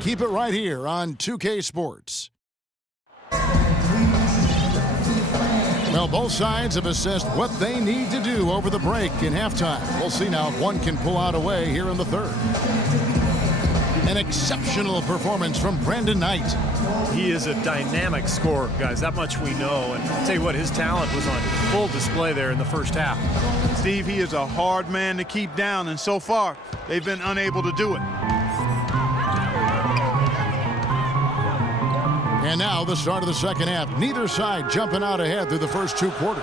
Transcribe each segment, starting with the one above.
Keep it right here on 2K Sports. Well, both sides have assessed what they need to do over the break in halftime. We'll see now if one can pull out a way here in the third. An exceptional performance from Brandon Knight. He is a dynamic scorer, guys. That much we know. And I'll tell you what, his talent was on full display there in the first half. Steve, he is a hard man to keep down, and so far, they've been unable to do it. And now the start of the second half. Neither side jumping out ahead through the first 2 quarters.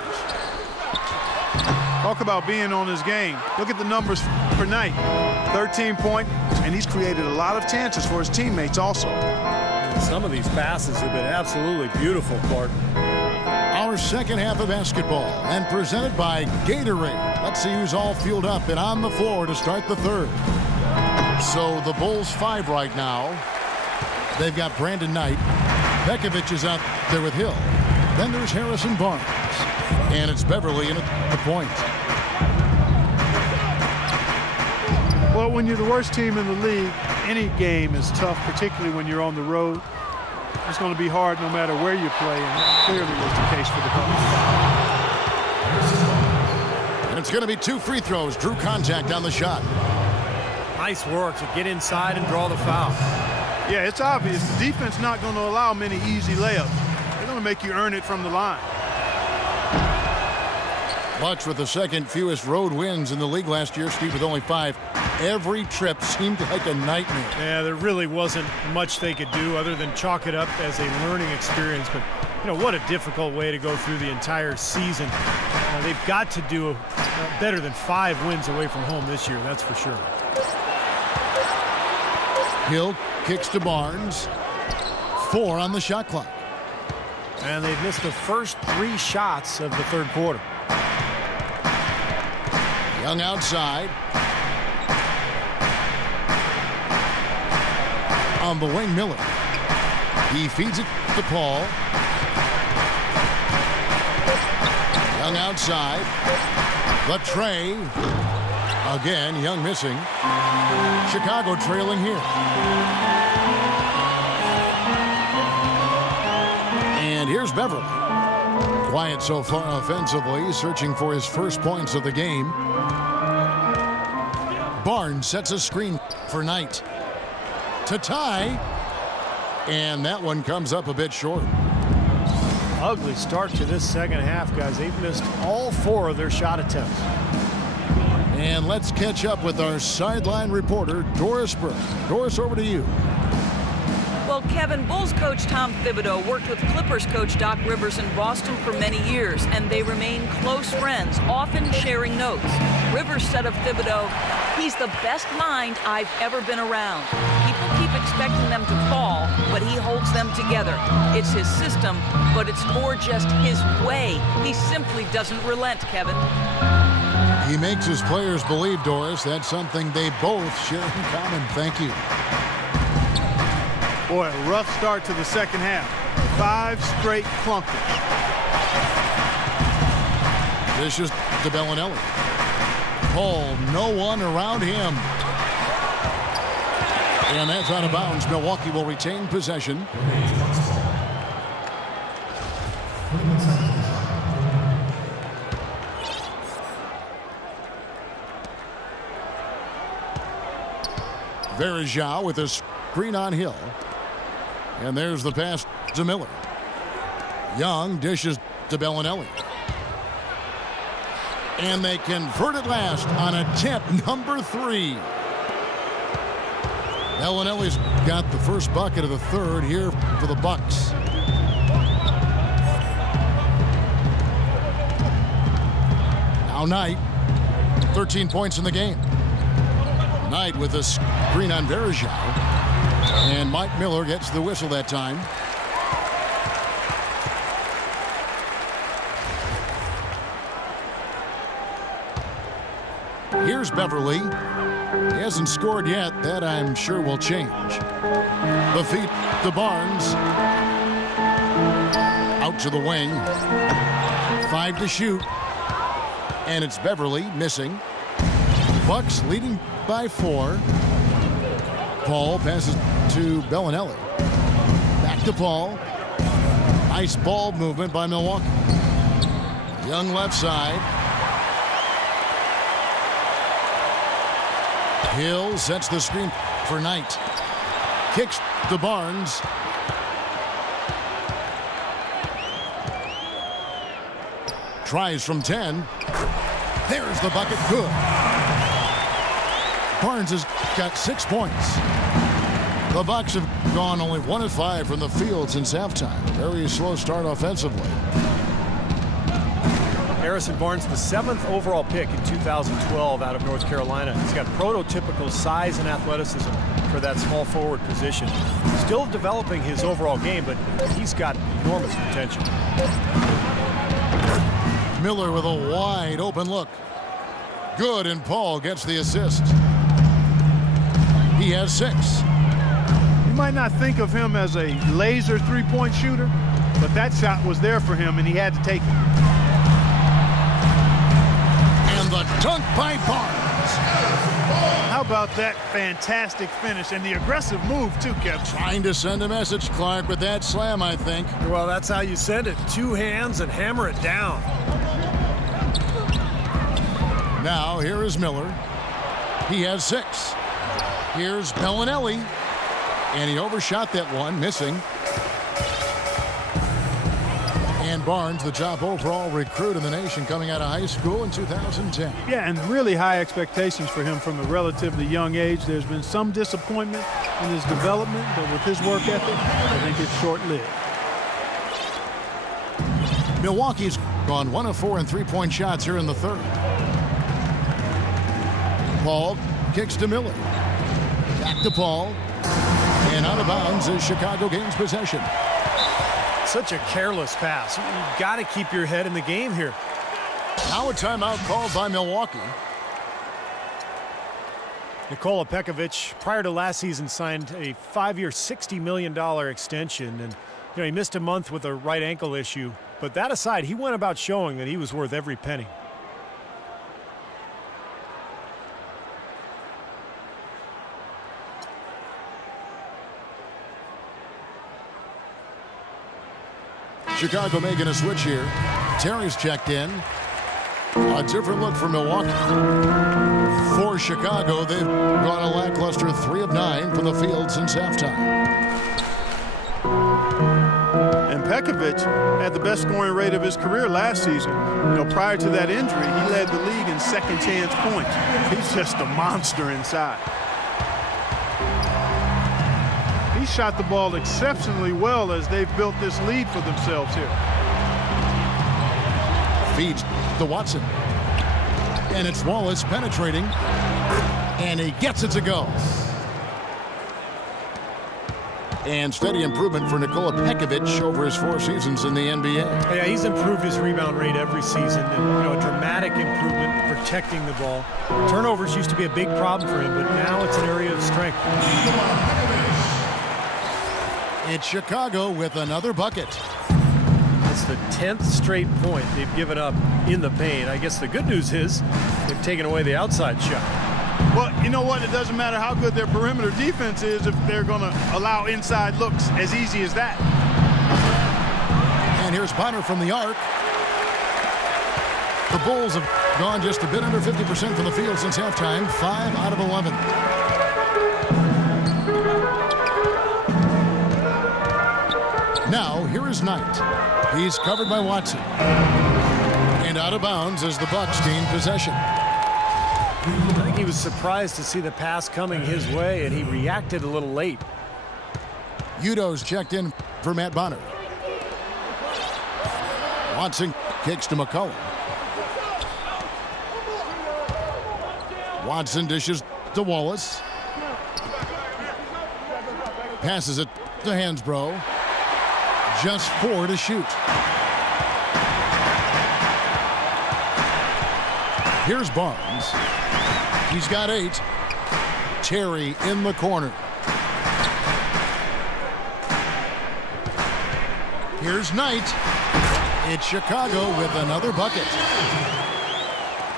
Talk about being on his game. Look at the numbers for Knight. 13 points, and he's created a lot of chances for his teammates also. Some of these passes have been absolutely beautiful, Clark. Our second half of basketball, and presented by Gatorade. Let's see who's all fueled up and on the floor to start the third. So the Bulls 5 right now. They've got Brandon Knight. Pekovic is out there with Hill. Then there's Harrison Barnes. And it's Beverly in at the point. Well, when you're the worst team in the league, any game is tough, particularly when you're on the road. It's going to be hard no matter where you play, and that clearly was the case for the Bucks. And it's going to be 2 free throws. Drew contact on the shot. Nice work to get inside and draw the foul. Yeah, it's obvious. The defense not going to allow many easy layups. They're going to make you earn it from the line. Bucks with the second fewest road wins in the league last year. Steve with only 5. Every trip seemed like a nightmare. Yeah, there really wasn't much they could do other than chalk it up as a learning experience. But, you know, what a difficult way to go through the entire season. They've got to do better than 5 wins away from home this year, that's for sure. Hill kicks to Barnes. 4 on the shot clock. And they've missed the first 3 shots of the third quarter. Young outside. On the wing, Miller. He feeds it to Paul. Young outside. The tray. Again, Young missing. Chicago trailing here. And here's Beverly. Quiet so far offensively, searching for his first points of the game. Barnes sets a screen for Knight. To tie. And that one comes up a bit short. Ugly start to this second half, guys. They've missed all 4 of their shot attempts. And let's catch up with our sideline reporter, Doris Burke. Doris, over to you. Well, Kevin, Bulls coach Tom Thibodeau worked with Clippers coach Doc Rivers in Boston for many years, and they remain close friends, often sharing notes. Rivers said of Thibodeau, "He's the best mind I've ever been around. People keep expecting them to fall, but he holds them together. It's his system, but it's more just his way. He simply doesn't relent, Kevin." He makes his players believe, Doris. That's something they both share in common. Thank you. Boy, a rough start to the second half. 5 straight clunkers. This is to Bellinelli. Paul, no one around him. And that's out of bounds. Milwaukee will retain possession. Verjao with a screen on Hill. And there's the pass to Miller. Young dishes to Bellinelli. And they convert it last on attempt number 3. Bellinelli's got the first bucket of the third here for the Bucks. Now Knight, 13 points in the game. Knight with a screen on Verjao. And Mike Miller gets the whistle that time. Here's Beverly. He hasn't scored yet. That I'm sure will change. The feed to Barnes. Out to the wing. 5 to shoot. And it's Beverly missing. Bucks leading by 4. Paul passes to Bellinelli. Back to Paul. Nice ball movement by Milwaukee. Young left side. Hill sets the screen for Knight. Kicks to Barnes. Tries from 10. There's the bucket. Good. Barnes has got 6 points. The Bucks have gone only 1 of 5 from the field since halftime. Very slow start offensively. Harrison Barnes, the 7th overall pick in 2012 out of North Carolina. He's got prototypical size and athleticism for that small forward position. Still developing his overall game, but he's got enormous potential. Miller with a wide open look. Good, and Paul gets the assist. He has 6. You might not think of him as a laser three-point shooter, but that shot was there for him, and he had to take it. And the dunk by Barnes. How about that fantastic finish and the aggressive move, too, Kevin? Trying to send a message, Clark, with that slam, I think. Well, that's how you send it. 2 hands and hammer it down. Now, here is Miller. He has 6. Here's Bellinelli. And he overshot that one, missing. And Barnes, the top overall recruit in the nation coming out of high school in 2010. Yeah, and really high expectations for him from a relatively young age. There's been some disappointment in his development, but with his work ethic, I think it's short-lived. Milwaukee's gone 1 of 4 in three-point shots here in the third. Paul kicks to Miller. Back to Paul. And out of bounds as Chicago gains possession. Such a careless pass. You've got to keep your head in the game here. Now a timeout called by Milwaukee. Nikola Pekovic, prior to last season, signed a 5-year, $60 million extension. And he missed a month with a right ankle issue. But that aside, he went about showing that he was worth every penny. Chicago making a switch here. Terry's checked in. A different look for Milwaukee. For Chicago, they've gone a lackluster 3 of 9 from the field since halftime. And Pekovic had the best scoring rate of his career last season. Prior to that injury, he led the league in second chance points. He's just a monster inside. He shot the ball exceptionally well as they've built this lead for themselves here. Feeds to Watson. And it's Wallace penetrating. And he gets it to go. And steady improvement for Nikola Pekovic over his 4 seasons in the NBA. Yeah, he's improved his rebound rate every season. And, a dramatic improvement protecting the ball. Turnovers used to be a big problem for him, but now it's an area of strength. It's Chicago with another bucket. It's the 10th straight point they've given up in the paint. I guess the good news is they've taken away the outside shot. Well, you know what? It doesn't matter how good their perimeter defense is if they're going to allow inside looks as easy as that. And here's Bonner from the arc. The Bulls have gone just a bit under 50% from the field since halftime. 5 out of 11. Now, here is Knight. He's covered by Watson. And out of bounds as the Bucks gain possession. I think he was surprised to see the pass coming his way, and he reacted a little late. Udo's checked in for Matt Bonner. Watson kicks to McCollum. Watson dishes to Wallace. Passes it to Hansbrough. Just 4 to shoot. Here's Barnes. He's got 8. Terry in the corner. Here's Knight. It's Chicago with another bucket.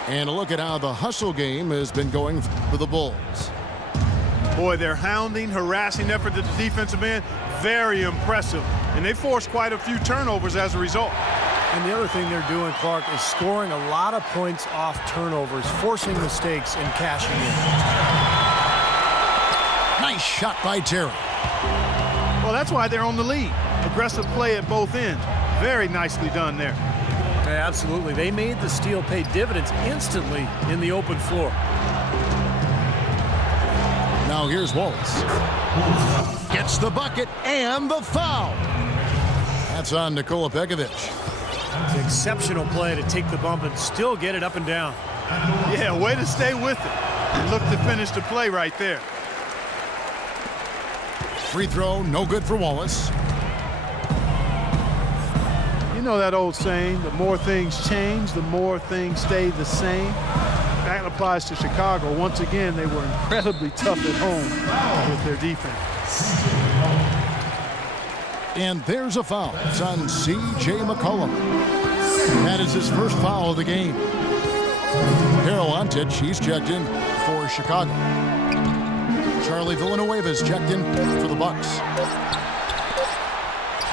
And a look at how the hustle game has been going for the Bulls. Boy, their hounding, harassing effort at the defensive end, very impressive. And they forced quite a few turnovers as a result. And the other thing they're doing, Clark, is scoring a lot of points off turnovers, forcing mistakes and cashing in. Nice shot by Terry. Well, that's why they're on the lead. Aggressive play at both ends. Very nicely done there. Yeah, absolutely. They made the steal pay dividends instantly in the open floor. Now here's Wallace. Gets the bucket and the foul. That's on Nikola Pekovic. It's an exceptional play to take the bump and still get it up and down. Yeah, way to stay with it. And look to finish the play right there. Free throw, no good for Wallace. You know that old saying, the more things change, the more things stay the same. That applies to Chicago. Once again, they were incredibly tough at home with their defense. And there's a foul. It's on C.J. McCollum. That is his first foul of the game. Perolantic, he's checked in for Chicago. Charlie Villanueva's checked in for the Bucks.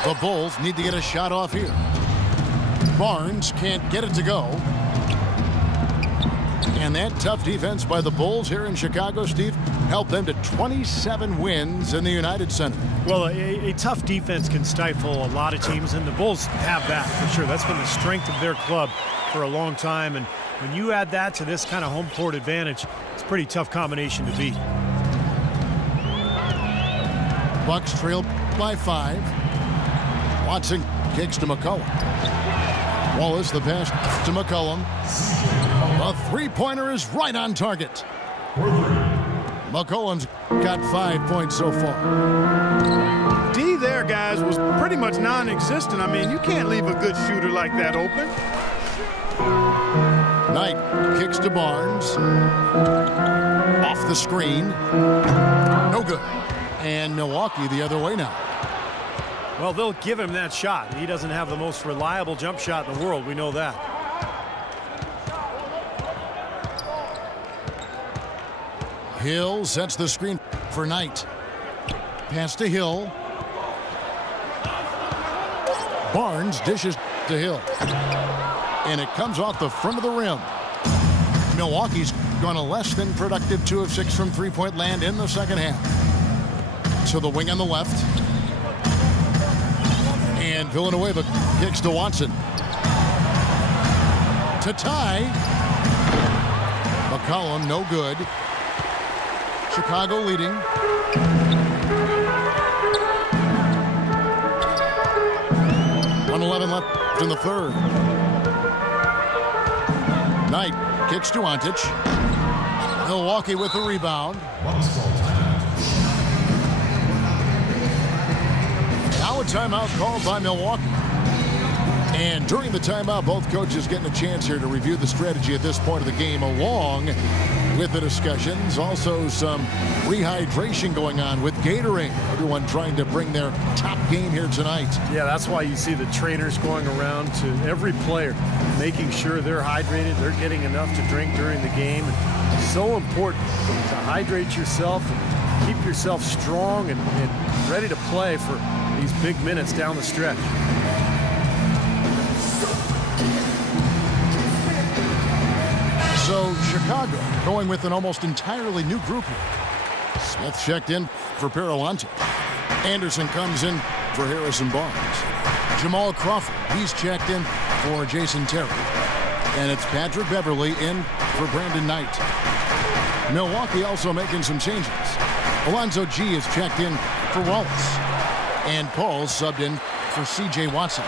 The Bulls need to get a shot off here. Barnes can't get it to go. And that tough defense by the Bulls here in Chicago, Steve, helped them to 27 wins in the United Center. Well, a tough defense can stifle a lot of teams, and the Bulls have that for sure. That's been the strength of their club for a long time, and when you add that to this kind of home court advantage, it's a pretty tough combination to beat. Bucks trail by 5. Watson kicks to McCollum. Wallace, the pass to McCollum. A three-pointer is right on target. McCollum's got 5 points so far. D there, guys, was pretty much non-existent. I mean, you can't leave a good shooter like that open. Knight kicks to Barnes. Off the screen. No good. And Milwaukee the other way now. Well, they'll give him that shot. He doesn't have the most reliable jump shot in the world. We know that. Hill sets the screen for Knight. Pass to Hill. Barnes dishes to Hill. And it comes off the front of the rim. Milwaukee's gone a less than productive 2 of 6 from three-point land in the second half. So the wing on the left. And Villanueva kicks to Watson. To tie. McCollum, no good. Chicago leading. .11 left in the third. Knight kicks to Antic. Milwaukee with the rebound. Now a timeout called by Milwaukee. And during the timeout, both coaches getting a chance here to review the strategy at this point of the game, along with the discussions. Also some rehydration going on with Gatorade. Everyone trying to bring their top game here tonight. Yeah, that's why you see the trainers going around to every player, making sure they're hydrated, they're getting enough to drink during the game. It's so important to hydrate yourself and keep yourself strong and ready to play for these big minutes down the stretch. So Chicago going with an almost entirely new group here. Smith checked in for Perolantic. Anderson comes in for Harrison Barnes. Jamal Crawford, he's checked in for Jason Terry. And it's Patrick Beverly in for Brandon Knight. Milwaukee also making some changes. Alonzo G is checked in for Wallace. And Paul subbed in for C.J. Watson.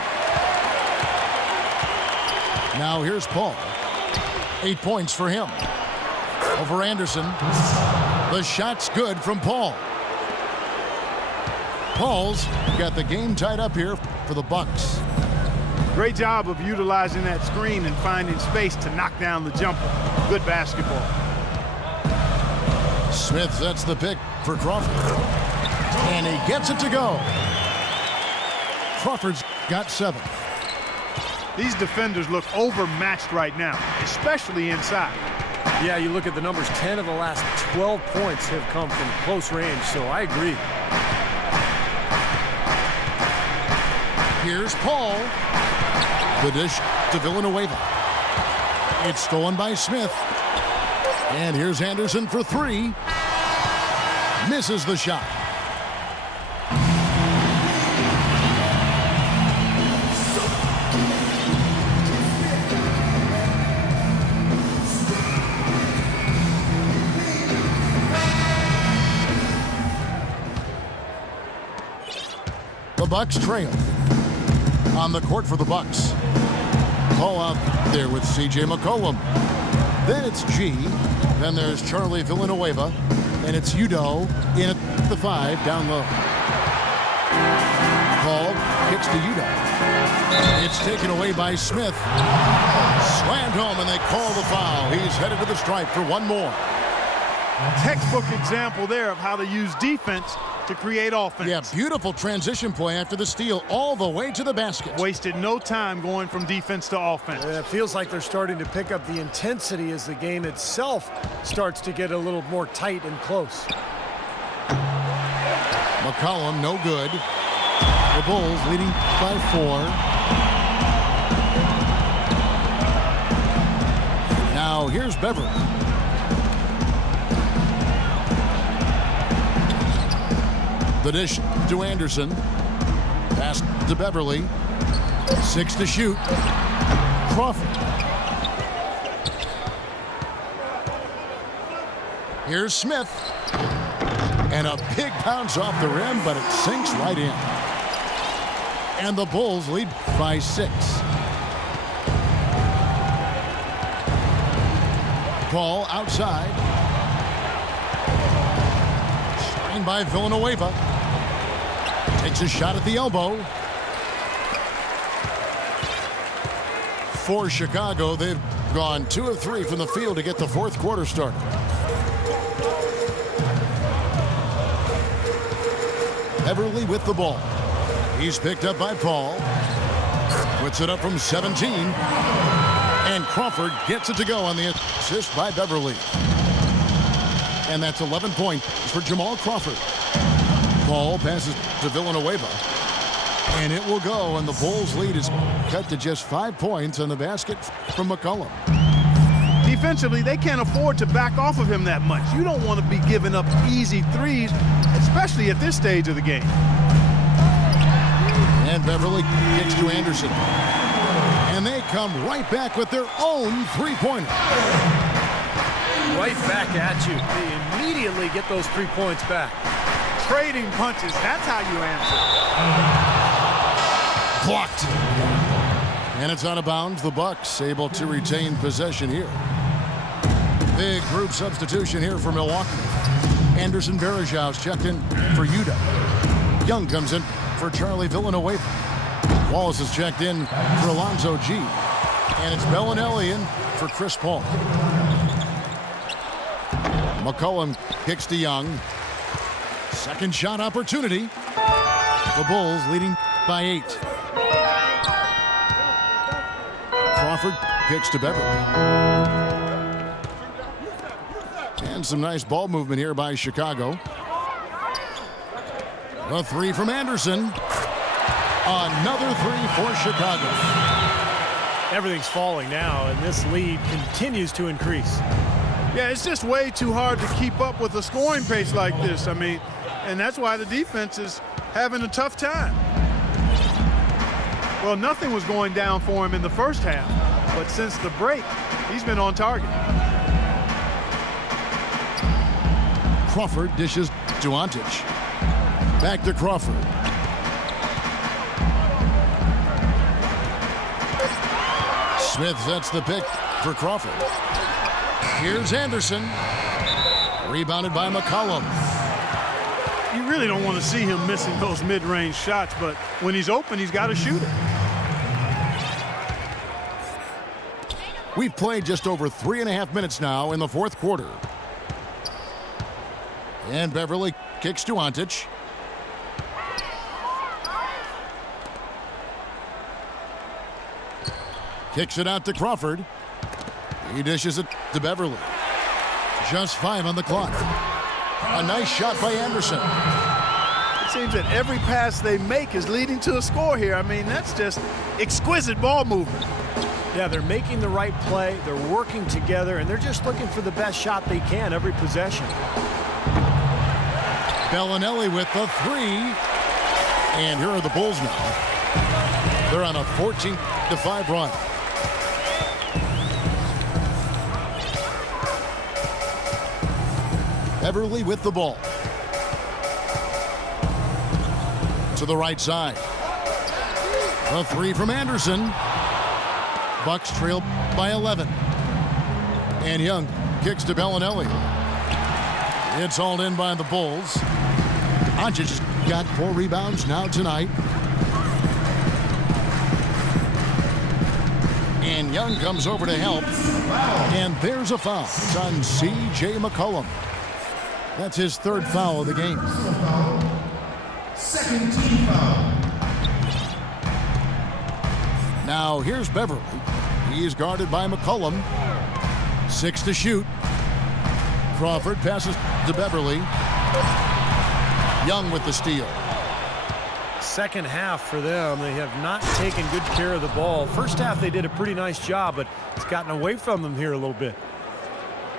Now here's Paul. 8 points for him. Over Anderson. The shot's good from Paul. Paul's got the game tied up here for the Bucks. Great job of utilizing that screen and finding space to knock down the jumper. Good basketball. Smith sets the pick for Crawford. And he gets it to go. Crawford's got 7. These defenders look overmatched right now, especially inside. Yeah, you look at the numbers, 10 of the last 12 points have come from close range, so I agree. Here's Paul. The dish to Villanueva. It's stolen by Smith. And here's Anderson for three. Misses the shot. The Bucks trail. On the court for the Bucks. Call out there with C.J. McCollum. Then it's G. Then there's Charlie Villanueva. And it's Udo in at the 5 down low. Paul kicks to Udo. It's taken away by Smith. Slammed home and they call the foul. He's headed to the stripe for one more. Textbook example there of how to use defense to create offense. Yeah, beautiful transition play after the steal all the way to the basket. Wasted no time going from defense to offense. It feels like they're starting to pick up the intensity as the game itself starts to get a little more tight and close. McCollum, no good. The Bulls leading by 4. Now here's Beverly. The dish to Anderson. Pass to Beverly. 6 to shoot. Crawford. Here's Smith. And a big bounce off the rim, but it sinks right in. And the Bulls lead by 6. Paul outside. Screen by Villanueva. Takes a shot at the elbow. For Chicago, they've gone 2 of 3 from the field to get the fourth quarter started. Beverly with the ball. He's picked up by Paul. Puts it up from 17. And Crawford gets it to go on the assist by Beverly. And that's 11 points for Jamal Crawford. Paul passes to Villanueva. And it will go, and the Bulls' lead is cut to just 5 points on the basket from McCollum. Defensively, they can't afford to back off of him that much. You don't want to be giving up easy threes, especially at this stage of the game. And Beverly kicks to Anderson. And they come right back with their own three-pointer. Right back at you. They immediately get those 3 points back. Trading punches, that's how you answer. Blocked. And it's out of bounds. The Bucks able to retain possession here. Big group substitution here for Milwaukee. Anderson Varejão's checked in for Udo. Young comes in for Charlie Villanueva. Wallace is checked in for Alonzo G. And it's Bellinelli in for Chris Paul. McCollum kicks to Young. Second shot opportunity. The Bulls leading by 8. Crawford kicks to Beverly. And some nice ball movement here by Chicago. A 3 from Anderson. Another 3 for Chicago. Everything's falling now, and this lead continues to increase. Yeah, it's just way too hard to keep up with a scoring pace like this. I mean, and that's why the defense is having a tough time. Well, nothing was going down for him in the first half, but since the break, he's been on target. Crawford dishes to Antic. Back to Crawford. Smith sets the pick for Crawford. Here's Anderson. Rebounded by McCollum. You really don't want to see him missing those mid-range shots, but when he's open, he's got to shoot it. We've played just over 3.5 minutes now in the fourth quarter. And Beverly kicks to Antic. Kicks it out to Crawford. He dishes it to Beverly. Just 5 on the clock. A nice shot by Anderson. It seems that every pass they make is leading to a score here. I mean, that's just exquisite ball movement. Yeah, they're making the right play. They're working together, and they're just looking for the best shot they can every possession. Bellinelli with the 3. And here are the Bulls now. They're on a 14-5 run. Beverly with the ball. To the right side. A 3 from Anderson. Bucks trail by 11. And Young kicks to Bellinelli. It's hauled in by the Bulls. Doncic has got 4 rebounds now tonight. And Young comes over to help. And there's a foul. It's on C.J. McCollum. That's his 3rd foul of the game. Second team foul. Now here's Beverly. He is guarded by McCollum. 6 to shoot. Crawford passes to Beverly. Young with the steal. Second half for them, they have not taken good care of the ball. First half they did a pretty nice job, but it's gotten away from them here a little bit.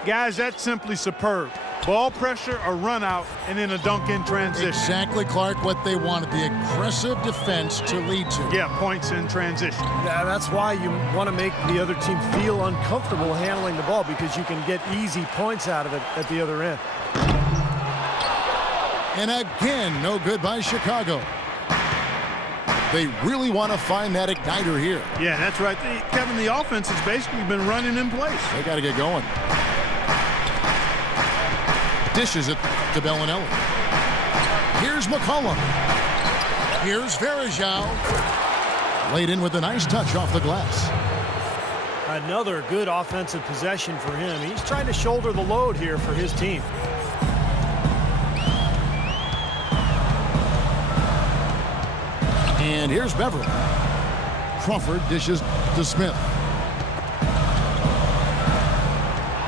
Guys, that's simply superb. Ball pressure, a run out, and then a dunk in transition. Exactly, Clark, what they wanted, the aggressive defense to lead to. Yeah, points in transition. Yeah, that's why you want to make the other team feel uncomfortable handling the ball, because you can get easy points out of it at the other end. And again, no good by Chicago. They really want to find that igniter here. Yeah, that's right. Kevin, the offense has basically been running in place. They got to get going. Dishes it to Bellinelli. Here's McCollum. Here's Verajao. Laid in with a nice touch off the glass. Another good offensive possession for him. He's trying to shoulder the load here for his team. And here's Beverly. Crawford dishes to Smith.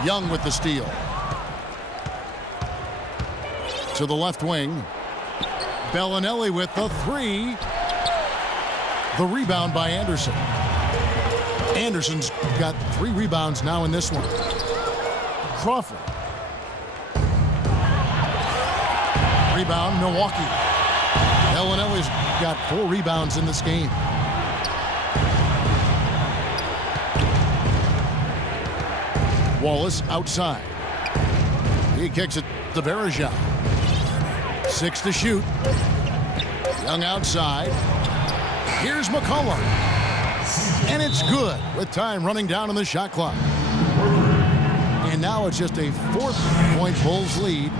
Young with the steal. To the left wing. Bellinelli with the 3. The rebound by Anderson. Anderson's got 3 rebounds now in this one. Crawford. Rebound, Milwaukee. Bellinelli's got 4 rebounds in this game. Wallace outside. He kicks it to Verajao. 6 to shoot. Young outside. Here's McCollum. And it's good with time running down on the shot clock. And now it's just a 4-point Bulls lead.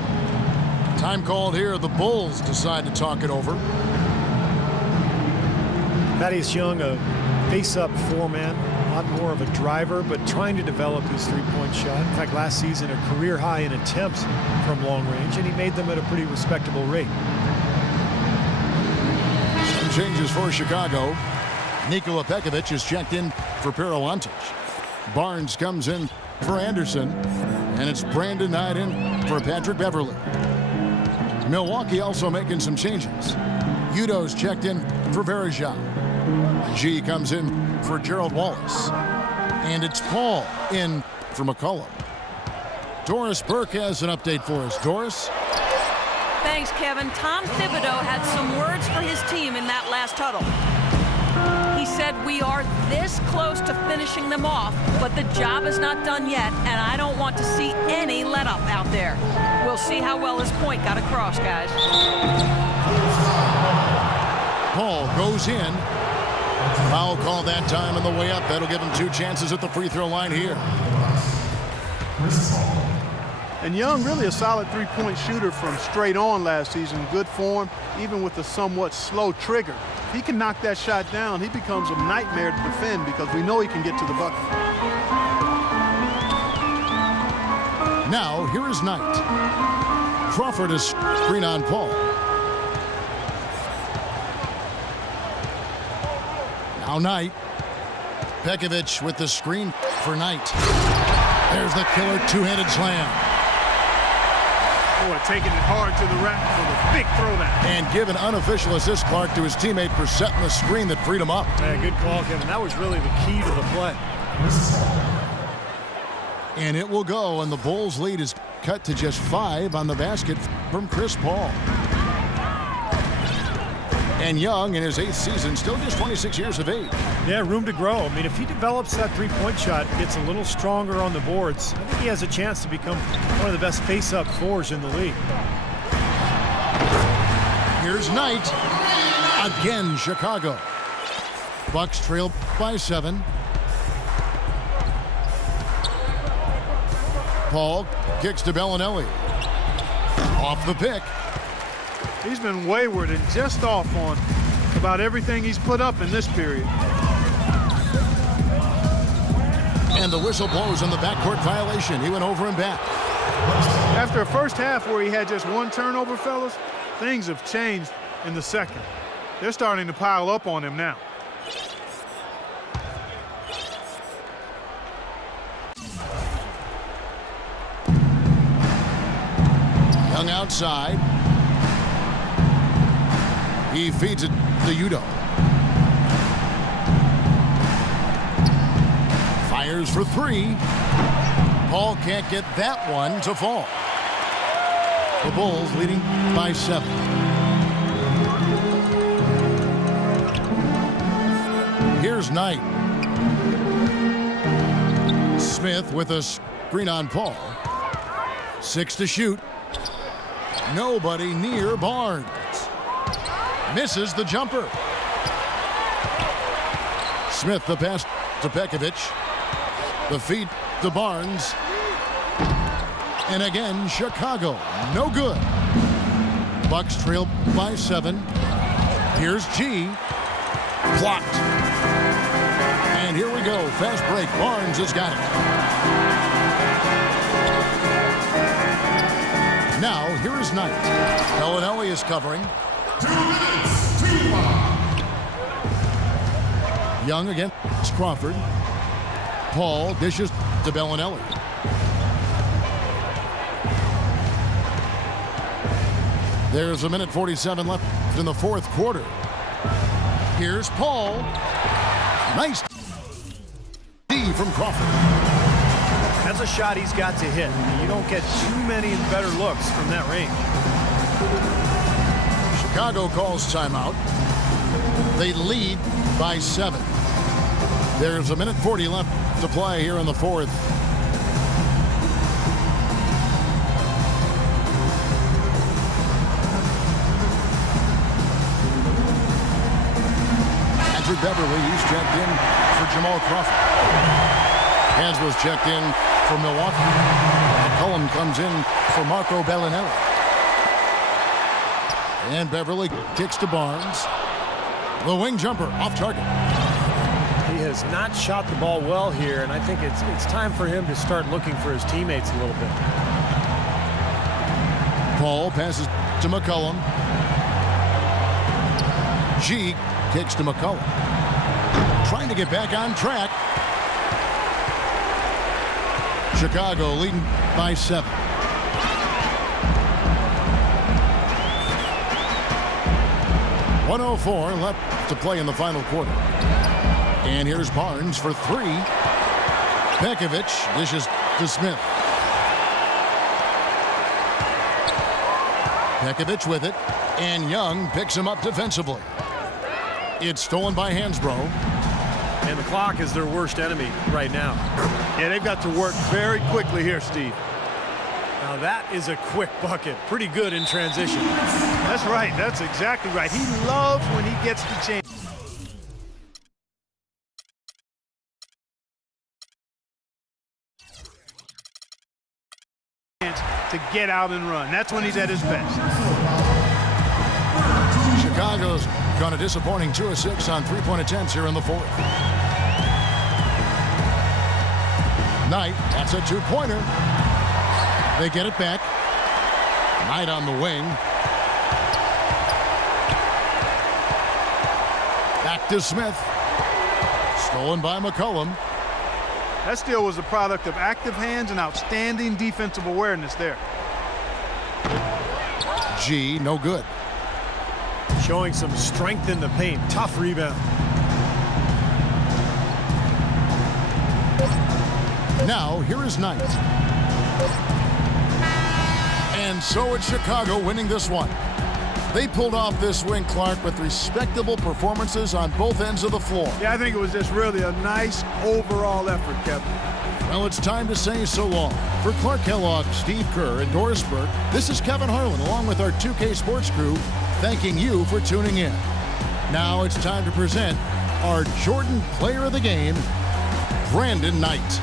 Time called here. The Bulls decide to talk it over. Thaddeus Young, a face-up 4-man. A lot more of a driver, but trying to develop his 3-point shot. In fact, last season, a career high in attempts from long range, and he made them at a pretty respectable rate. Some changes for Chicago. Nikola Pekovic is checked in for Parawantic. Barnes comes in for Anderson, and it's Brandon Knight in for Patrick Beverly. Milwaukee also making some changes. Udo's checked in for Verajao. G comes in for Gerald Wallace. And it's Paul in for McCollum. Doris Burke has an update for us. Doris? Thanks, Kevin. Tom Thibodeau had some words for his team in that last huddle. He said, "We are this close to finishing them off, but the job is not done yet, and I don't want to see any let-up out there." We'll see how well his point got across, guys. Paul goes in. Foul call that time on the way up. That'll give him 2 chances at the free throw line here. And Young, really a solid 3-point shooter from straight on last season. Good form, even with a somewhat slow trigger. If he can knock that shot down, he becomes a nightmare to defend because we know he can get to the bucket. Now, here is Knight. Crawford is screen on Paul. Now Knight. Pekovic with the screen for Knight. There's the killer 2-handed slam. Boy, taking it hard to the rack for the big throwdown. And give an unofficial assist, Clark, to his teammate for setting the screen that freed him up. Yeah, good call, Kevin. That was really the key to the play. And it will go, and the Bulls lead is cut to just 5 on the basket from Chris Paul. And Young, in his 8th season, still just 26 years of age. Yeah, room to grow. I mean, if he develops that three-point shot, gets a little stronger on the boards, I think he has a chance to become one of the best face-up fours in the league. Here's Knight. Again, Chicago. Bucks trail by 7. Paul kicks to Bellinelli. Off the pick. He's been wayward and just off on about everything he's put up in this period. And the whistle blows on the backcourt violation. He went over and back. After a first half where he had just 1 turnover, fellas, things have changed in the second. They're starting to pile up on him now. Young outside. He feeds it to Udo. Fires for 3. Paul can't get that one to fall. The Bulls leading by 7. Here's Knight. Smith with a screen on Paul. 6 to shoot. Nobody near Barnes. Misses the jumper. Smith the pass to Pekovic. The feed to Barnes. And again, Chicago. No good. Bucks trail by 7. Here's G. Blocked. And here we go. Fast break. Barnes has got it. Now, here is Knight. Bellinelli is covering. 2 minutes, 2 Young against Crawford. Paul dishes to Bellinelli. There's 1:47 left in the 4th quarter. Here's Paul. Nice D from Crawford. That's a shot he's got to hit. You don't get too many better looks from that range. Chicago calls timeout. They lead by 7. There's 1:40 left to play here in the 4th. Andrew Beverly, he's checked in for Jamal Crawford. Hansbrough's checked in for Milwaukee. McCollum comes in for Marco Bellinelli. And Beverly kicks to Barnes. The wing jumper off target. He has not shot the ball well here, and I think it's time for him to start looking for his teammates a little bit. Paul passes to McCollum. G kicks to McCollum. Trying to get back on track. Chicago leading by 7. .104 left to play in the final quarter. And here's Barnes for 3. Pekovic dishes to Smith. Pekovic with it. And Young picks him up defensively. It's stolen by Hansbrough. And the clock is their worst enemy right now. Yeah, they've got to work very quickly here, Steve. Now that is a quick bucket. Pretty good in transition. That's right. That's exactly right. He loves when he gets the chance to get out and run. That's when he's at his best. Chicago's gone a disappointing 2 of 6 on 3-point attempts here in the 4th. Knight, that's a 2-pointer. They get it back. Knight on the wing. Back to Smith. Stolen by McCollum. That steal was a product of active hands and outstanding defensive awareness there. G, no good. Showing some strength in the paint. Tough rebound. Now, here is Knight. And so it's Chicago winning this one. They pulled off this win, Clark, with respectable performances on both ends of the floor. Yeah, I think it was just really a nice overall effort, Kevin. Well, it's time to say so long. For Clark Kellogg, Steve Kerr, and Doris Burke, this is Kevin Harlan, along with our 2K Sports crew, thanking you for tuning in. Now it's time to present our Jordan Player of the Game, Brandon Knight.